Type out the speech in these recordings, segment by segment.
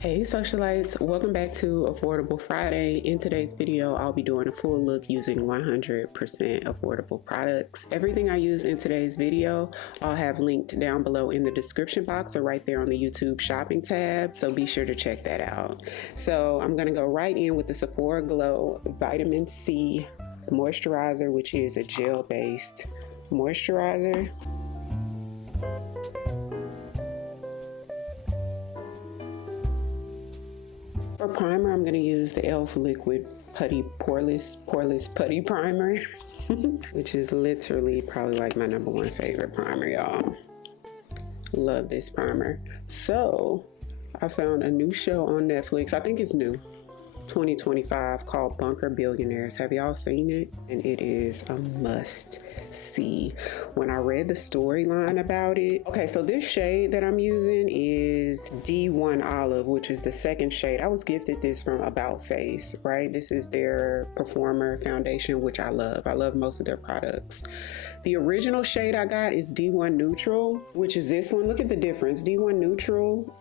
Hey socialites, welcome back to Affordable Friday. In today's video, I'll be doing a full look using 100% affordable products. Everything I use in today's video, I'll have linked down below in the description box or right there on the YouTube shopping tab, so be sure to check that out. So I'm gonna go right in with the Sephora Glow Vitamin C Moisturizer, which is a gel-based moisturizer. For primer, I'm going to use the e.l.f. Liquid Putty Poreless Putty Primer, which is literally probably like my #1 favorite primer, y'all. Love this primer. So, I found a new show on Netflix. I think it's new. 2025, called Bunker Billionaires. Have y'all seen it? And it is a must see. When I read the storyline about it, okay, so this shade that I'm using is D1 Olive, which is the second shade. I was gifted this from About Face, right? This is their Performer foundation, which I love. I love most of their products. The original shade I got is D1 Neutral, which is this one. Look at the difference. D1 Neutral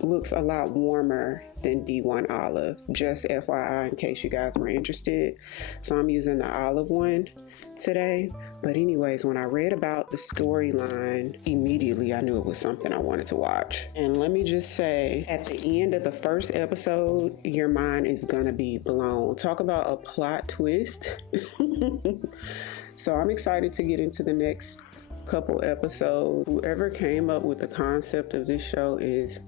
looks a lot warmer than D1 Olive, just FYI in case you guys were interested. So I'm using the olive one today. But anyways, when I read about the storyline, immediately I knew it was something I wanted to watch. And let me just say, at the end of the first episode, your mind is gonna be blown. Talk about a plot twist. So I'm excited to get into the next couple episodes. Whoever came up with the concept of this show is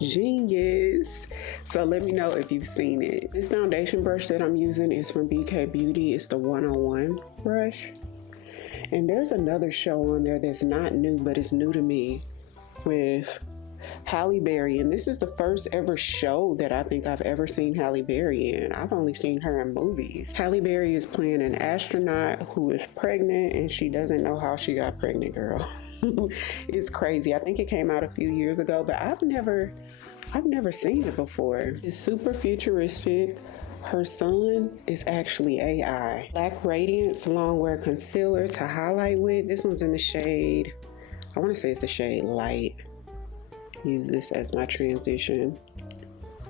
genius. So let me know if you've seen it. This foundation brush that I'm using is from BK Beauty. It's the 101 brush. And there's another show on there that's not new, but it's new to me, with Halle Berry. And this is the first ever show that I think I've ever seen Halle Berry in. I've only seen her in movies. Halle Berry is playing an astronaut who is pregnant, and she doesn't know how she got pregnant, girl. It's crazy. I think it came out a few years ago, but I've never seen it before. It's super futuristic. Her son is actually AI. Black Radiance Long Wear Concealer to highlight with. This one's in the shade, I want to say it's the shade Light. Use this as my transition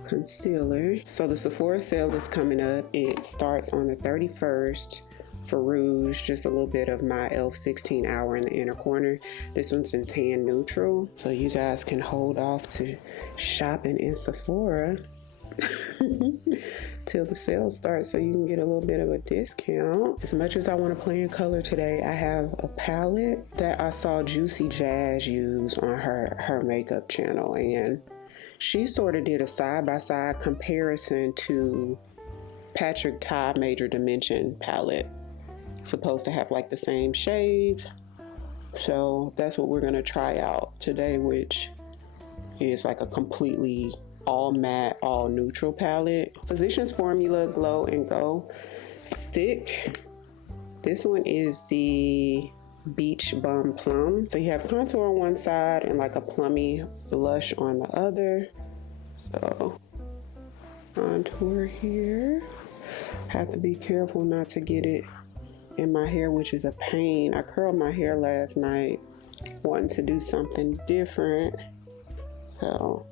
concealer. So the Sephora sale is coming up. It starts on the 31st. For rouge, just a little bit of my e.l.f. 16 Hour in the inner corner. This one's in tan neutral, so you guys can hold off to shopping in Sephora till the sale starts, so you can get a little bit of a discount. As much as I want to play in color today, I have a palette that I saw Juicy Jazz use on her makeup channel, and she sort of did a side-by-side comparison to Patrick Ta Major Dimension palette. Supposed to have like the same shades, so that's what we're gonna try out today, which is like a completely all matte, all neutral palette. Physicians Formula Glow and Go Stick. This one is the Beach Bum Plum. So you have contour on one side and like a plummy blush on the other. So contour here. Have to be careful not to get it in my hair, which is a pain. I curled my hair last night wanting to do something different, so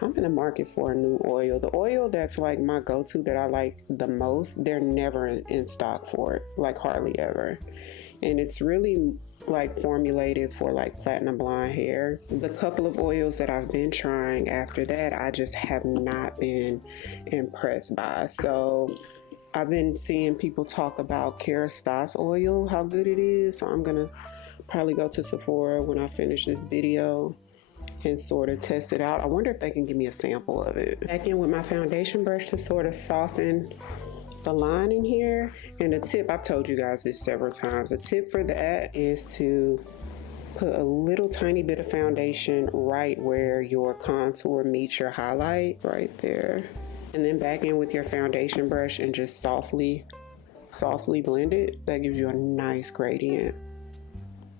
I'm in the market for a new oil. The oil that's like my go-to that I like the most, they're never in stock for it, like hardly ever, and it's really like formulated for like platinum blonde hair. The couple of oils that I've been trying after that, I just have not been impressed by. So I've been seeing people talk about Kerastase oil, how good it is. So I'm gonna probably go to Sephora when I finish this video and sort of test it out. I wonder if they can give me a sample of it. Back in with my foundation brush to sort of soften the line in here. And the tip, I've told you guys this several times, the tip for that is to put a little tiny bit of foundation right where your contour meets your highlight, right there. And then back in with your foundation brush and just softly blend it. That gives you a nice gradient.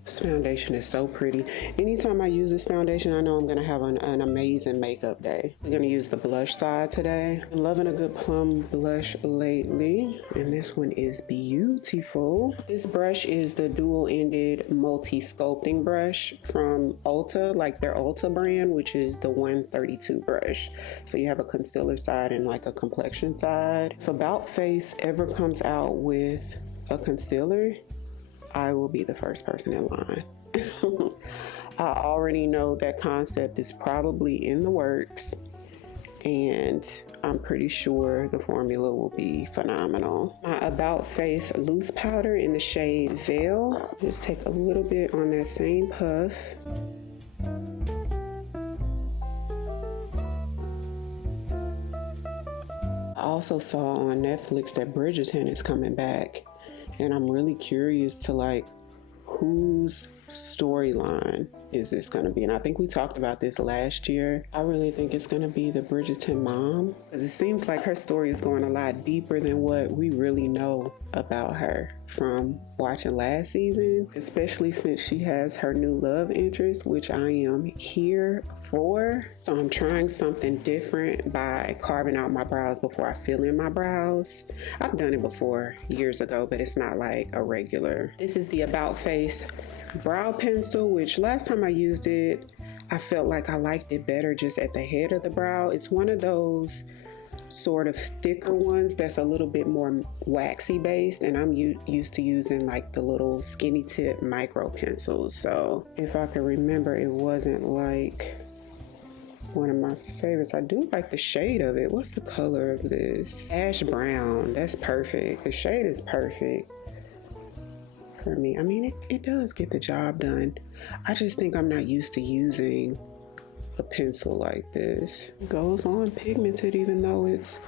This foundation is so pretty. Anytime I use this foundation, I know I'm gonna have an amazing makeup day. I'm gonna use the blush side today. I'm loving a good plum blush lately, and this one is beautiful. This brush is the dual-ended multi-sculpting brush from Ulta, like their Ulta brand, which is the 132 brush. So you have a concealer side and like a complexion side. If About Face ever comes out with a concealer, I will be the first person in line. I already know that concept is probably in the works, and I'm pretty sure the formula will be phenomenal. My About Face loose powder in the shade Veil. Just take a little bit on that same puff. I also saw on Netflix that Bridgerton is coming back, and I'm really curious to like whose storyline is this going to be. And I think we talked about this last year. I really think it's going to be the Bridgerton mom, because it seems like her story is going a lot deeper than what we really know about her from watching last season, especially since she has her new love interest, which I am here for. So I'm trying something different by carving out my brows before I fill in my brows. I've done it before years ago, but it's not like a regular. This is the About Face brow pencil, which last time I used it, I felt like I liked it better just at the head of the brow. It's one of those sort of thicker ones that's a little bit more waxy based, and I'm used to using like the little skinny tip micro pencils. So if I can remember, it wasn't like one of my favorites. I do like the shade of it. What's the color of this? Ash brown. That's perfect. The shade is perfect for me. I mean, it does get the job done. I just think I'm not used to using a pencil like this. It goes on pigmented even though it's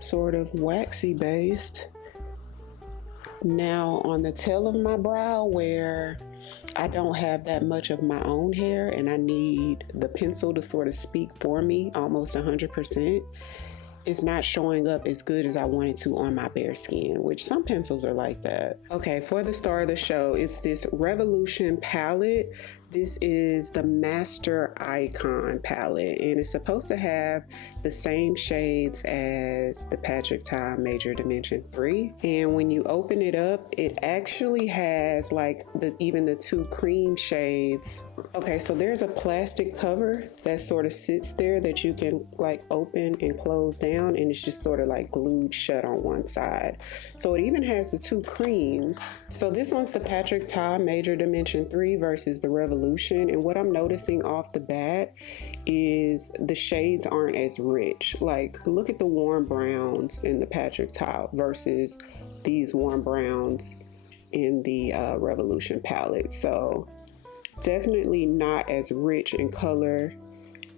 sort of waxy based. Now on the tail of my brow, where I don't have that much of my own hair and I need the pencil to sort of speak for me almost 100%, it's not showing up as good as I want it to on my bare skin, which some pencils are like that. Okay, for the star of the show, it's this Revolution palette. This is the Master Icon palette, and it's supposed to have the same shades as the Patrick Ta Major Dimension 3. And when you open it up, it actually has like even the two cream shades. Okay, so there's a plastic cover that sort of sits there that you can like open and close down, and it's just sort of like glued shut on one side. So it even has the two creams. So this one's the Patrick Ta Major Dimension 3 versus the Revolution. And what I'm noticing off the bat is the shades aren't as rich. Like, look at the warm browns in the Patrick Ta versus these warm browns in the Revolution palette. So definitely not as rich in color,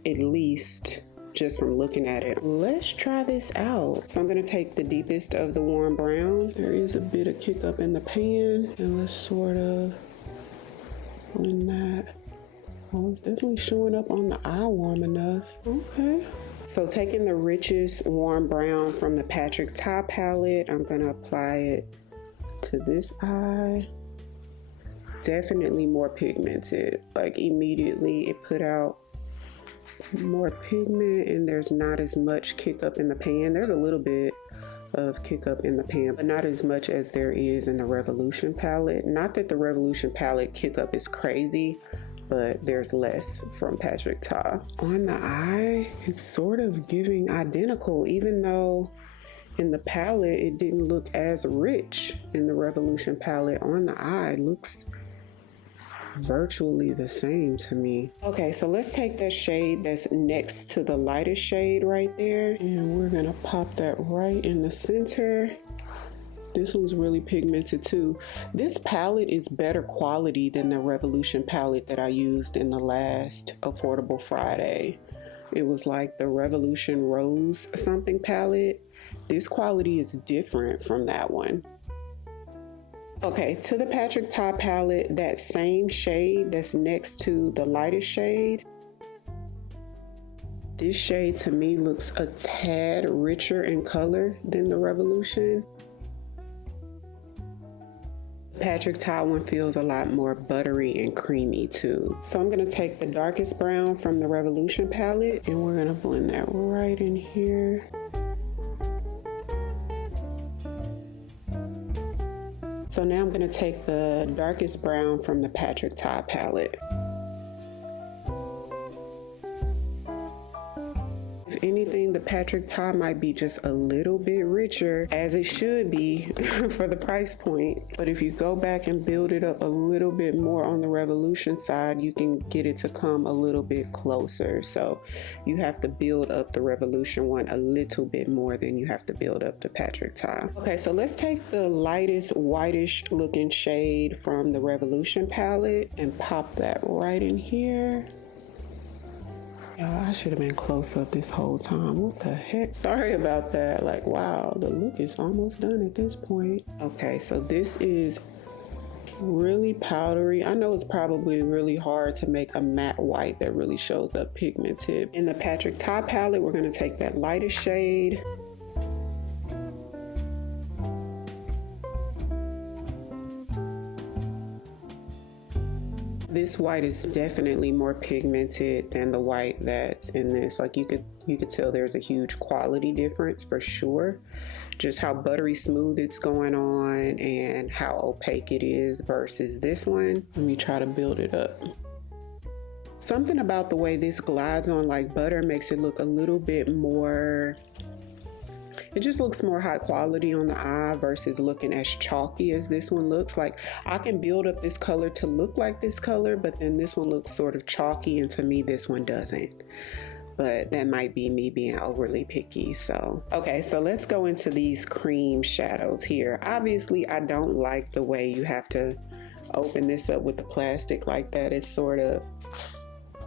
at least just from looking at it. Let's try this out. So I'm gonna take the deepest of the warm brown. There is a bit of kick up in the pan, and let's sort of blend that. Oh, it's definitely showing up on the eye warm enough. Okay. So taking the richest warm brown from the Patrick Ta palette, I'm gonna apply it to this eye. Definitely more pigmented. Like immediately it put out more pigment, and there's not as much kick up in the pan. There's a little bit of kick up in the pan, but not as much as there is in the Revolution palette. Not that the Revolution palette kick up is crazy, but there's less from Patrick Ta. On the eye, it's sort of giving identical, even though in the palette it didn't look as rich in the Revolution palette. On the eye, it looks virtually the same to me. Okay, so let's take that shade that's next to the lightest shade right there, and we're gonna pop that right in the center. This one's really pigmented too. This palette is better quality than the Revolution palette that I used in the last Affordable Friday. It was like the Revolution Rose something palette. This quality is different from that one. Okay, to the Patrick Ta palette, that same shade that's next to the lightest shade, this shade to me looks a tad richer in color than the Revolution. Patrick Ta one feels a lot more buttery and creamy too. So I'm gonna take the darkest brown from the Revolution palette and we're gonna blend that right in here. So now I'm gonna take the darkest brown from the Patrick Ta palette. If anything, the Patrick Ta might be just a little bit richer, as it should be for the price point. But if you go back and build it up a little bit more on the Revolution side, you can get it to come a little bit closer. So you have to build up the Revolution one a little bit more than you have to build up the Patrick Ta. Okay, so let's take the lightest whitish looking shade from the Revolution palette and pop that right in here. Y'all, I should have been close up this whole time. What the heck? Sorry about that. Like, wow, the look is almost done at this point. Okay, so this is really powdery. I know it's probably really hard to make a matte white that really shows up pigmented. In the Patrick Ta palette, we're going to take that lightest shade. This white is definitely more pigmented than the white that's in this. Like you could tell there's a huge quality difference for sure. Just how buttery smooth it's going on and how opaque it is versus this one. Let me try to build it up. Something about the way this glides on like butter makes it look a little bit more, it just looks more high quality on the eye versus looking as chalky as this one looks. Like I can build up this color to look like this color, but then this one looks sort of chalky, and to me this one doesn't. But that might be me being overly picky. So okay, so let's go into these cream shadows here. Obviously I don't like the way you have to open this up with the plastic like that. It's sort of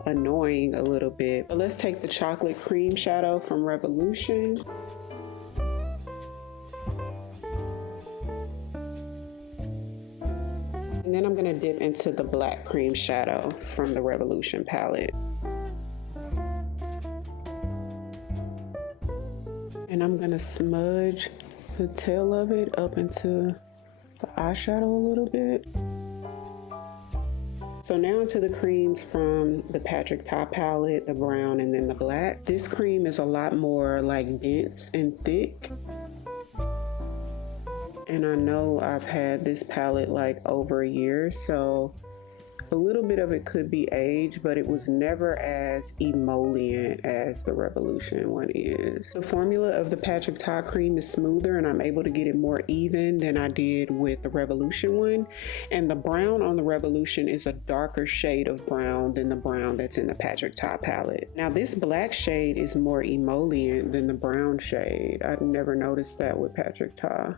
annoying a little bit. But let's take the chocolate cream shadow from Revolution. And then I'm gonna dip into the black cream shadow from the Revolution palette. And I'm gonna smudge the tail of it up into the eyeshadow a little bit. So now into the creams from the Patrick Ta palette, the brown and then the black. This cream is a lot more like dense and thick. And I know I've had this palette like over a year, so a little bit of it could be age, but it was never as emollient as the Revolution one is. The formula of the Patrick Ta cream is smoother and I'm able to get it more even than I did with the Revolution one. And the brown on the Revolution is a darker shade of brown than the brown that's in the Patrick Ta palette. Now this black shade is more emollient than the brown shade. I've never noticed that with Patrick Ta.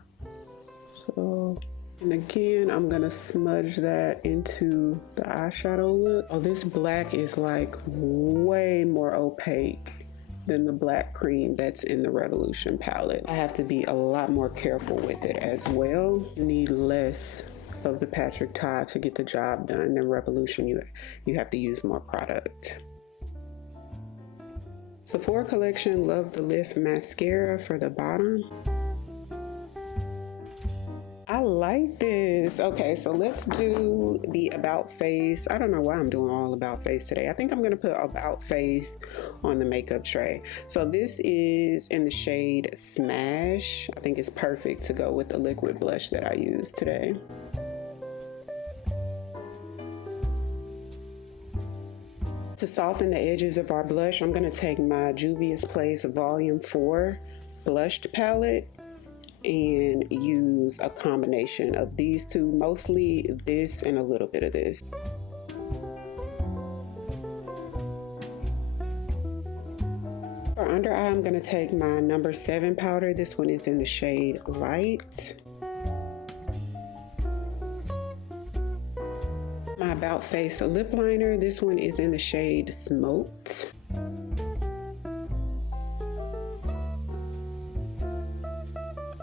So, and again, I'm gonna smudge that into the eyeshadow look. Oh, this black is like way more opaque than the black cream that's in the Revolution palette. I have to be a lot more careful with it as well. You need less of the Patrick Ta to get the job done than Revolution. You have to use more product. Sephora collection Love the Lift mascara for the bottom. I like this. Okay, so let's do the About Face. I don't know why I'm doing all About Face today. I think I'm gonna put About Face on the makeup tray. So this is in the shade Smash. I think it's perfect to go with the liquid blush that I used today. To soften the edges of our blush, I'm gonna take my Juvias Powder Volume 4 blushed palette and use a combination of these two, mostly this and a little bit of this. For under eye, I'm gonna take my number 7 powder. This one is in the shade Light. My About Face lip liner. This one is in the shade Smoked.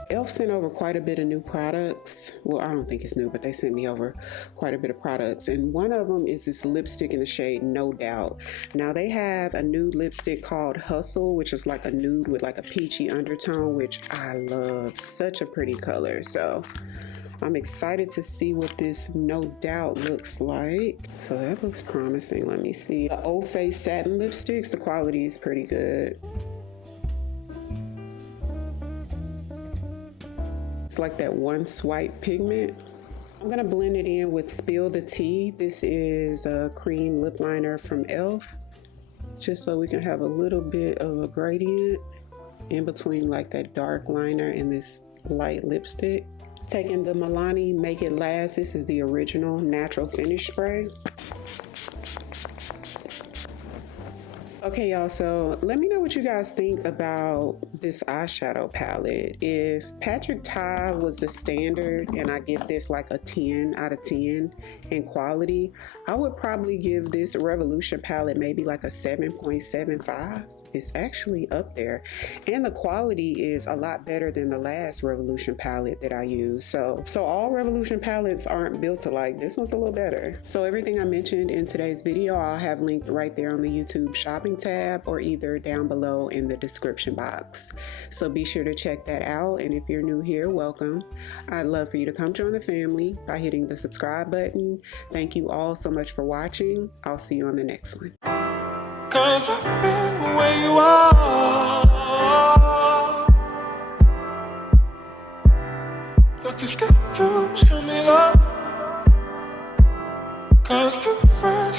e.l.f. sent over quite a bit of new products. Well, I don't think it's new, but they sent me over quite a bit of products. And one of them is this lipstick in the shade No Doubt. Now they have a nude lipstick called Hustle, which is like a nude with like a peachy undertone, which I love. Such a pretty color. So I'm excited to see what this No Doubt looks like. So that looks promising. Let me see. The Old Face satin lipsticks, the quality is pretty good. It's like that one swipe pigment. I'm gonna blend it in with Spill the Tea. This is a cream lip liner from e.l.f. just so we can have a little bit of a gradient in between like that dark liner and this light lipstick. Taking the Milani Make It Last. This is the original natural finish spray. Okay, y'all, so let me know what you guys think about this eyeshadow palette. If Patrick Ta was the standard and I give this like a 10 out of 10 in quality, I would probably give this Revolution palette maybe like a 7.75. It's actually up there, and the quality is a lot better than the last Revolution palette that I used. So all Revolution palettes aren't built alike. This one's a little better. So everything I mentioned in today's video, I'll have linked right there on the YouTube shopping tab or either down below in the description box. So be sure to check that out, and if you're new here, welcome. I'd love for you to come join the family by hitting the subscribe button. Thank you all so much for watching. I'll see you on the next one. 'Cause I've been where you are. You're too scared to show me love. 'Cause too fresh